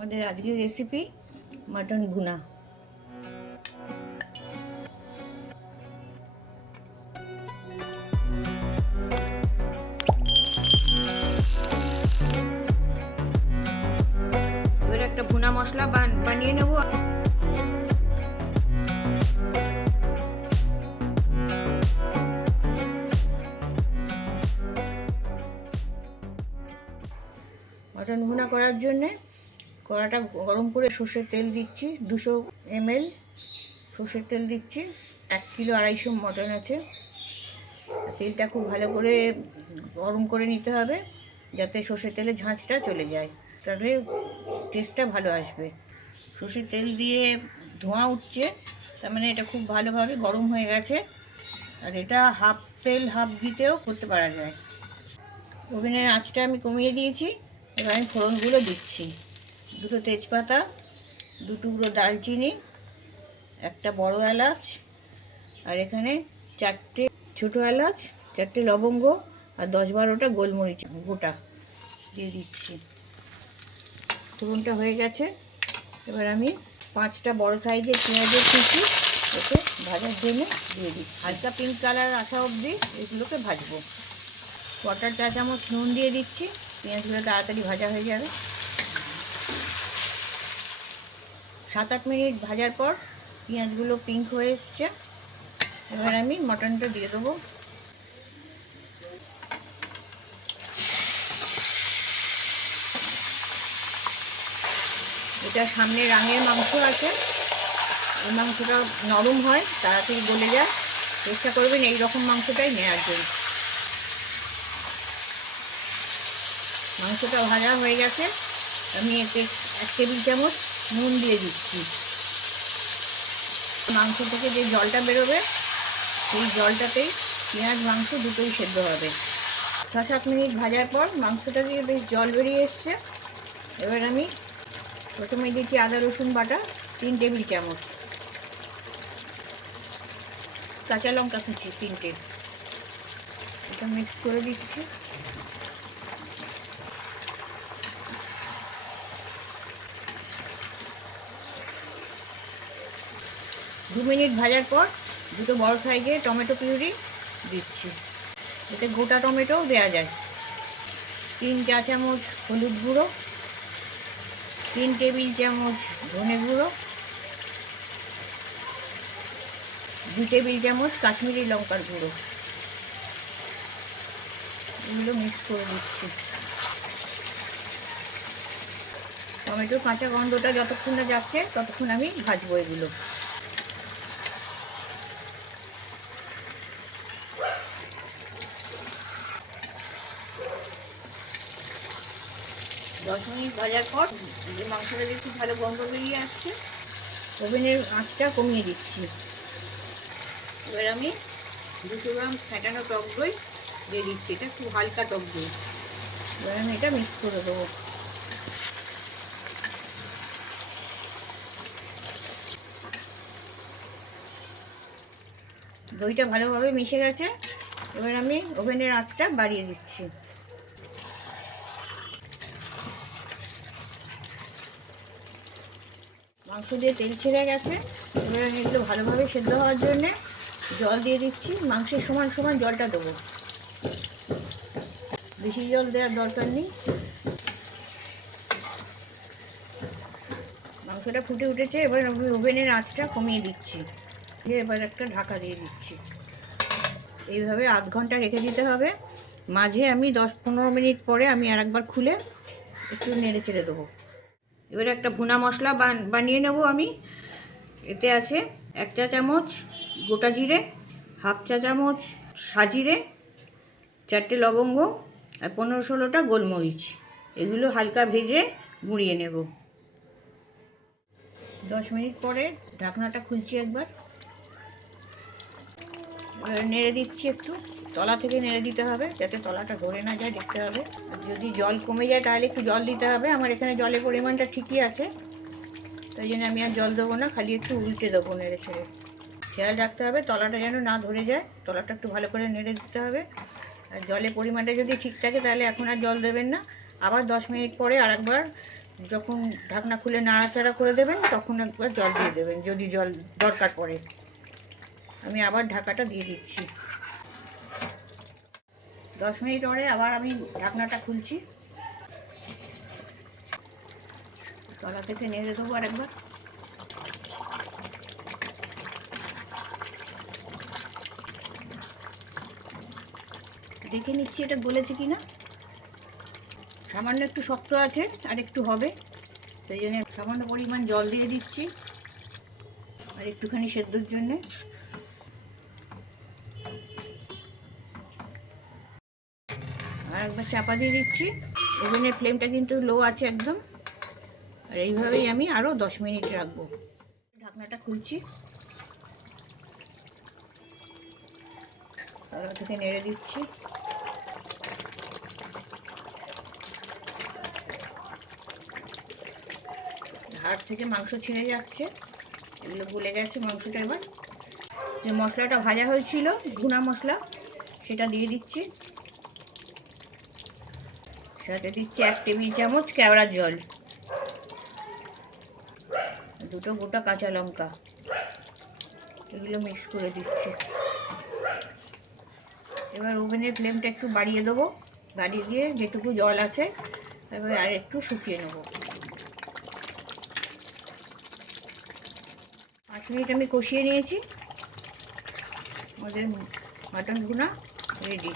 আমাদের আজকের recipe mutton ভুনা। এবার একটা ভুনা মশলা বানিয়ে নেব। মাটন ভুনা করার জন্যে কড়াটা গরম করে সর্ষের তেল দিচ্ছি, 200 ml সর্ষের তেল দিচ্ছি। 1 কিলো 250 মটন আছে। তেলটা খুব ভালো করে গরম করে নিতে হবে যাতে সর্ষের তেলের ঝাঁঝটা চলে যায়, তাহলে টেস্টটা ভালো আসবে। সর্ষের তেল দিয়ে ধোঁয়া উঠছে, তার মানে এটা খুব ভালোভাবে গরম হয়ে গেছে। আর এটা হাফ তেল হাফ ঘিতেও করতে পারা যায়। ওভেনের আঁচটা আমি কমিয়ে দিয়েছি। এবার আমি ফোড়নগুলো দিচ্ছি। 2 তেজপাতা, 2 টুকরো দারচিনি, একটা বড় এলাচ, আর এখানে 4টে ছোটো এলাচ, 4টে লবঙ্গ, আর 10-12টা গোলমরিচ গোটা দিয়ে দিচ্ছি। ফোড়নটা হয়ে গেছে। এবার আমি 5টা বড় সাইজের পেঁয়াজের কুচি এতে ভাজার জন্য দিয়ে দিচ্ছি। হালকা পিঙ্ক কালার আসা অবধি এগুলোকে ভাজবো। 1/4 চা চামচ নুন দিয়ে দিচ্ছি, পেঁয়াজগুলো তাড়াতাড়ি ভাজা হয়ে যাবে। 7-8 মিনিট ভাজার পর পেঁয়াজগুলো পিঙ্ক হয়ে এসছে। এবার আমি মটনটা দিয়ে দেবো। এটা সামনে রাঙের মাংস আছে, এই মাংসটা নরম হয়, তাড়াতাড়ি গলে যায়। চেষ্টা করবেন এই রকম মাংসটাই নেওয়ার জন্য। মাংসটা ভাজা হয়ে গেছে। আমি এতে 1 টেবিল চামচ নুন দিয়ে দিচ্ছি। মাংস থেকে যে জলটা বেরোবে সেই জলটাতেই পেঁয়াজ মাংস দুটোই সেদ্ধ হবে। 6-7 মিনিট ভাজার পর মাংসটা দিয়ে বেশ জল বেরিয়ে এসছে। এবার আমি প্রথমে দিচ্ছি আদা রসুন বাটা 3 টেবিল চামচ, কাঁচা লঙ্কা কুচি 3টে, এটা মিক্স করে দিচ্ছি। দু মিনিট ভাজার পর 2 বড় সাইজের টমেটো পিউরি দিচ্ছি। এতে গোটা টমেটোও দেওয়া যায়। 3 চা চামচ হলুদ গুঁড়ো, 3 টেবিল চামচ ধনে গুঁড়ো, 2 টেবিল চামচ কাশ্মীরি লঙ্কার গুঁড়ো, এগুলো মিক্স করে দিচ্ছি। টমেটোর কাঁচা গন্ধটা যতক্ষণ না যাচ্ছে ততক্ষণ আমি ভাজবো এগুলো। দশ মিনিট ভাজার পর যে মাংসটা দেখছি ভালো গন্ধ বেরিয়ে আসছে, ওভেনের আঁচটা কমিয়ে দিচ্ছি। এবার আমি 200 গ্রাম ফেটানো টক দই দিয়ে দিচ্ছি। এটা খুব হালকা টক দই। এবার আমি এটা মিক্স করে দেবো। দইটা ভালোভাবে মিশে গেছে। এবার আমি ওভেনের আঁচটা বাড়িয়ে দিচ্ছি। মাংস দিয়ে তেল ছেড়ে গেছে। এবার আমি এগুলো ভালোভাবে সেদ্ধ হওয়ার জন্যে জল দিয়ে দিচ্ছি। মাংসের সমান সমান জলটা দেবো, বেশি জল দেওয়ার দরকার নেই। মাংসটা ফুটে উঠেছে। এবার আমি ওভেনের আঁচটা কমিয়ে দিচ্ছি, এবার একটা ঢাকা দিয়ে দিচ্ছি। এইভাবে আধ ঘন্টা রেখে দিতে হবে। মাঝে আমি 10-15 মিনিট পরে আমি আরেকবার খুলে একটু নেড়ে চেড়ে দেবো। এবার একটা ভুনা মশলা বানিয়ে নেব আমি। এতে আছে 1 চা চামচ গোটা জিরে, হাফ চা চামচ সাজিরে, 4টে লবঙ্গ, আর 15-16টা গোলমরিচ। এগুলো হালকা ভেজে গুঁড়িয়ে নেব। 10 মিনিট পরে ঢাকনাটা খুলছি একবার, নেড়ে দিচ্ছি। একটু তলা থেকে নেড়ে দিতে হবে যাতে তলাটা ধরে না যায়, দেখতে হবে। যদি জল কমে যায় তাহলে একটু জল দিতে হবে। আমার এখানে জলের পরিমাণটা ঠিকই আছে, তাই জন্য আমি আর জল দেবো না, খালি একটু উল্টে দেবো নেড়ে ছেড়ে। খেয়াল রাখতে হবে তলাটা যেন না ধরে যায়, তলাটা একটু ভালো করে নেড়ে দিতে হবে। আর জলের পরিমাণটা যদি ঠিক থাকে তাহলে এখন আর জল দেবেন না। আবার 10 মিনিট পরে আরেকবার যখন ঢাকনা খুলে নাড়াচাড়া করে দেবেন তখন একবার জল দিয়ে দেবেন যদি জল দরকার পড়ে। আমি আবার ঢাকাটা দিয়ে দিচ্ছি। 10 মিনিট পরে আবার আমি ঢাকনাটা খুলছি, তলা থেকে নেড়ে দেবো আর একবার। দেখে নিচ্ছি এটা গলেছে কি না। সামান্য একটু শক্ত আছে, আর একটু হবে, সেই জন্য সামান্য পরিমাণ জল দিয়ে দিচ্ছি আর একটুখানি সেদ্ধর জন্যে। আর একবার চাপা দিয়ে দিচ্ছি। ওভেনের ফ্লেমটা কিন্তু লো আছে একদম। আর এইভাবেই আমি আরও 10 মিনিট রাখবো। ঢাকনাটা খুলছি, তলা থেকে নেড়ে দিচ্ছি। হাড় থেকে মাংস ছেড়ে যাচ্ছে, এগুলো গলে গেছে মাংসটা। এবার যে মশলাটা ভাজা হয়েছিল, ভুনা মশলা, সেটা দিয়ে দিচ্ছি। সাথে দিচ্ছি 1 টেবিল চামচ কেওড়ার জল, 2টো গোটা কাঁচা লঙ্কা, এগুলো মিক্স করে দিচ্ছি। এবার ওভেনের ফ্লেমটা একটু বাড়িয়ে দেবো, বাড়িয়ে দিয়ে যেটুকু জল আছে এবার আর একটু শুকিয়ে নেব। 5 মিনিট আমি কষিয়ে নিয়েছি। আমাদের মাটন ভুনা রেডি।